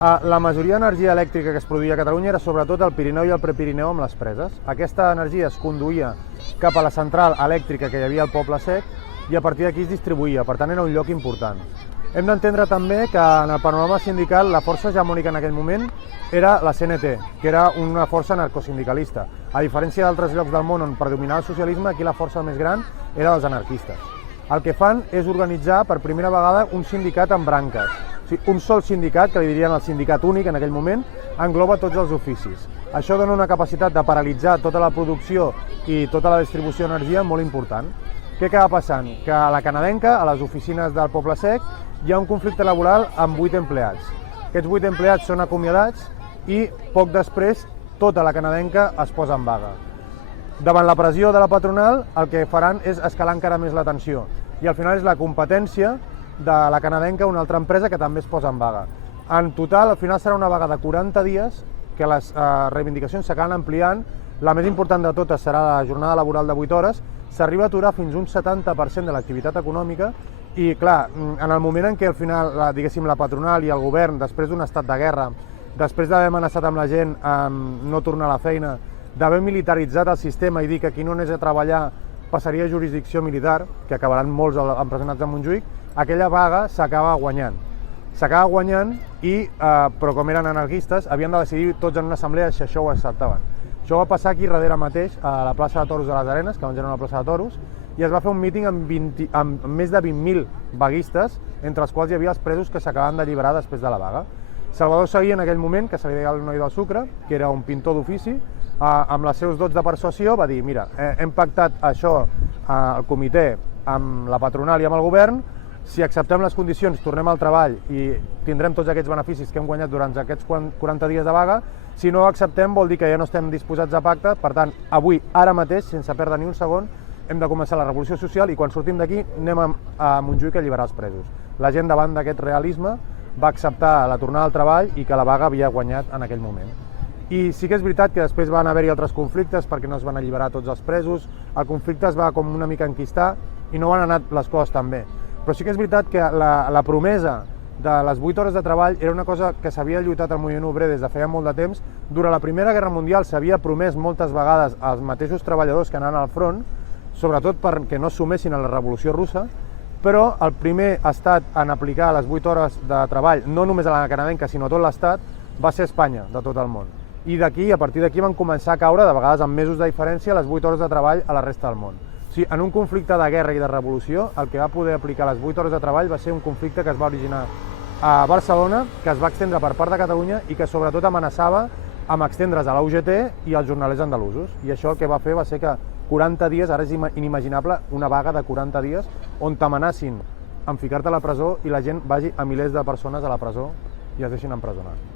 La majoria d'energia elèctrica que es produïa a Catalunya era sobretot al Pirineu i al Prepirineu amb les preses. Aquesta energia es conduïa cap a la central elèctrica que hi havia al Poble Sec i a partir d'aquí es distribuïa, per tant era un lloc important. Hem d'entendre també que en el panorama sindical la força hegemònica en aquell moment era la CNT, que era una força anarcosindicalista. A diferència d'altres llocs del món on predominava el socialisme, aquí la força més gran era dels anarquistes. El que fan és organitzar per primera vegada un sindicat amb branques. Un sol sindicat, que li dirien el sindicat únic en aquell moment, engloba tots els oficis. Això dona una capacitat de paralitzar tota la producció i tota la distribució d'energia molt important. Què acaba passant? Que a la canadenca, a les oficines del Poble Sec, hi ha un conflicte laboral amb 8 empleats. Aquests 8 empleats són acomiadats i poc després tota la canadenca es posa en vaga. Davant la pressió de la patronal, el que faran és escalar encara més la tensió i al final és la competència de la canadenca, una altra empresa que també es posa en vaga. En total, al final serà una vaga de 40 dies, que les reivindicacions s'acaben ampliant. La més important de totes serà la jornada laboral de 8 hores, s'arriba a aturar fins un 70% de l'activitat econòmica i, clar, en el moment en què al final, diguéssim, la patronal i el govern, després d'un estat de guerra, després d'haver amenaçat amb la gent amb no tornar a la feina, d'haver militaritzat el sistema i dir que qui no anés a treballar passaria a jurisdicció militar, que acabaran molts empresonats a Montjuïc, aquella vaga s'acaba guanyant. S'acaba guanyant però com eren anarquistes, havien de decidir tots en una assemblea si això ho acceptaven. Això va passar aquí darrere mateix, a la plaça de Toros de les Arenes, que abans era una plaça de toros, i es va fer un míting amb més de 20.000 vaguistes, entre els quals hi havia els presos que s'acabaven d'alliberar després de la vaga. Salvador Seguí, en aquell moment, que se li deia el noi del sucre, que era un pintor d'ofici, amb els seus dots de persuasió va dir: mira, hem pactat això al comitè amb la patronal i amb el govern, si acceptem les condicions tornem al treball i tindrem tots aquests beneficis que hem guanyat durant aquests 40 dies de vaga, si no acceptem vol dir que ja no estem disposats a pacte, per tant, avui, ara mateix, sense perdre ni un segon, hem de començar la revolució social i quan sortim d'aquí anem a Montjuïc a alliberar els presos. La gent davant d'aquest realisme va acceptar la tornada al treball i que la vaga havia guanyat en aquell moment. I sí que és veritat que després van haver-hi altres conflictes perquè no es van alliberar tots els presos, el conflicte es va com una mica enquistar i no van anar les coses tan bé. Però sí que és veritat que la promesa de les 8 hores de treball era una cosa que s'havia lluitat al moviment obrer des de feia molt de temps. Durant la Primera Guerra Mundial s'havia promès moltes vegades als mateixos treballadors que anaven al front, sobretot perquè no sumessin a la Revolució Russa, però el primer estat en aplicar les 8 hores de treball, no només a la canadenca, sinó a tot l'estat, va ser Espanya, de tot el món. I a partir d'aquí van començar a caure, de vegades amb mesos de diferència, les 8 hores de treball a la resta del món. O sigui, en un conflicte de guerra i de revolució, el que va poder aplicar les 8 hores de treball va ser un conflicte que es va originar a Barcelona, que es va extendre per part de Catalunya i que sobretot amenaçava amb extendre's a la UGT i als jornalers andalusos. I això el que va fer va ser que 40 dies, ara és inimaginable, una vaga de 40 dies, on t'amenacin amb ficar-te a la presó i la gent vagi a milers de persones a la presó i es deixin empresonar.